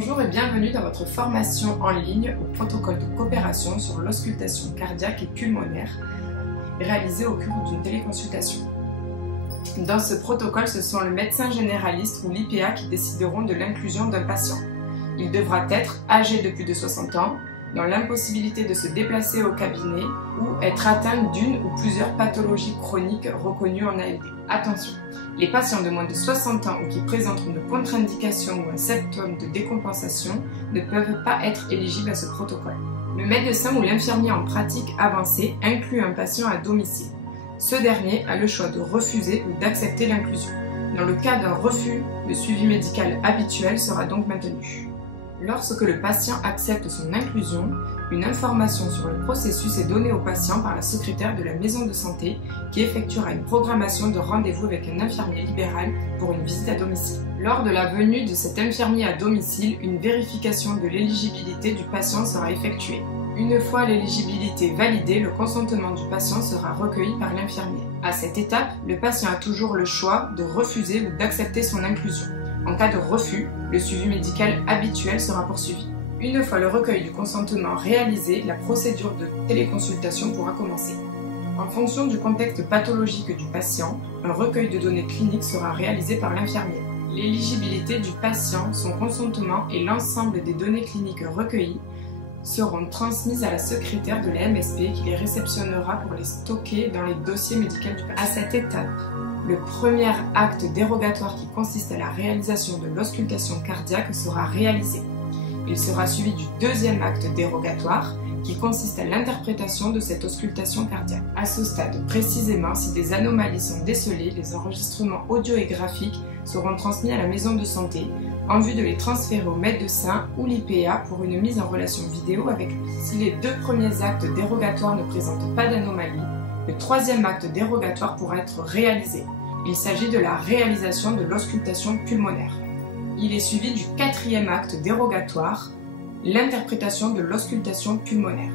Bonjour et bienvenue dans votre formation en ligne au protocole de coopération sur l'auscultation cardiaque et pulmonaire réalisée au cours d'une téléconsultation. Dans ce protocole, ce sont le médecin généraliste ou l'IPA qui décideront de l'inclusion d'un patient. Il devra être âgé de plus de 60 ans, dans l'impossibilité de se déplacer au cabinet ou être atteint d'une ou plusieurs pathologies chroniques reconnues en ALD. Attention, les patients de moins de 60 ans ou qui présentent une contre-indication ou un symptôme de décompensation ne peuvent pas être éligibles à ce protocole. Le médecin ou l'infirmier en pratique avancée inclut un patient à domicile. Ce dernier a le choix de refuser ou d'accepter l'inclusion. Dans le cas d'un refus, le suivi médical habituel sera donc maintenu. Lorsque le patient accepte son inclusion, une information sur le processus est donnée au patient par la secrétaire de la maison de santé qui effectuera une programmation de rendez-vous avec un infirmier libéral pour une visite à domicile. Lors de la venue de cet infirmier à domicile, une vérification de l'éligibilité du patient sera effectuée. Une fois l'éligibilité validée, le consentement du patient sera recueilli par l'infirmier. À cette étape, le patient a toujours le choix de refuser ou d'accepter son inclusion. En cas de refus, le suivi médical habituel sera poursuivi. Une fois le recueil du consentement réalisé, la procédure de téléconsultation pourra commencer. En fonction du contexte pathologique du patient, un recueil de données cliniques sera réalisé par l'infirmier. L'éligibilité du patient, son consentement et l'ensemble des données cliniques recueillies seront transmises à la secrétaire de la MSP qui les réceptionnera pour les stocker dans les dossiers médicaux du patient. À cette étape, le premier acte dérogatoire qui consiste à la réalisation de l'auscultation cardiaque sera réalisé. Il sera suivi du deuxième acte dérogatoire qui consiste à l'interprétation de cette auscultation cardiaque. À ce stade, précisément, si des anomalies sont décelées, les enregistrements audio et graphiques seront transmis à la maison de santé en vue de les transférer au médecin ou l'IPA pour une mise en relation vidéo avec lui. Si les deux premiers actes dérogatoires ne présentent pas d'anomalie, le troisième acte dérogatoire pourra être réalisé. Il s'agit de la réalisation de l'auscultation pulmonaire. Il est suivi du quatrième acte dérogatoire, l'interprétation de l'auscultation pulmonaire.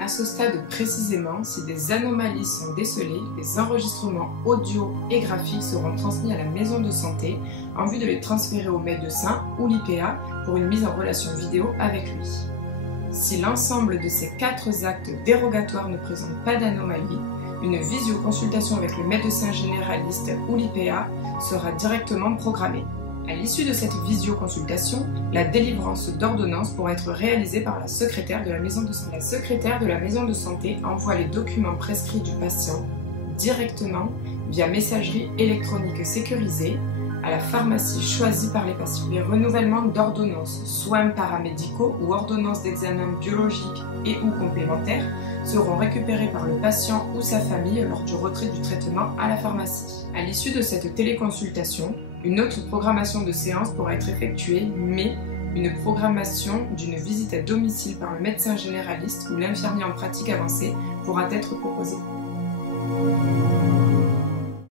À ce stade précisément, si des anomalies sont décelées, les enregistrements audio et graphiques seront transmis à la maison de santé en vue de les transférer au médecin ou l'IPA pour une mise en relation vidéo avec lui. Si l'ensemble de ces quatre actes dérogatoires ne présente pas d'anomalie, une visioconsultation avec le médecin généraliste ou l'IPA sera directement programmée. À l'issue de cette visioconsultation, la délivrance d'ordonnance pourra être réalisée par la secrétaire de la maison de santé. La secrétaire de la maison de santé envoie les documents prescrits du patient directement via messagerie électronique sécurisée à la pharmacie choisie par les patients. Les renouvellements d'ordonnances, soins paramédicaux ou ordonnances d'examen biologique et ou complémentaires seront récupérés par le patient ou sa famille lors du retrait du traitement à la pharmacie. À l'issue de cette téléconsultation, une autre programmation de séance pourra être effectuée, mais une programmation d'une visite à domicile par le médecin généraliste ou l'infirmier en pratique avancée pourra être proposée.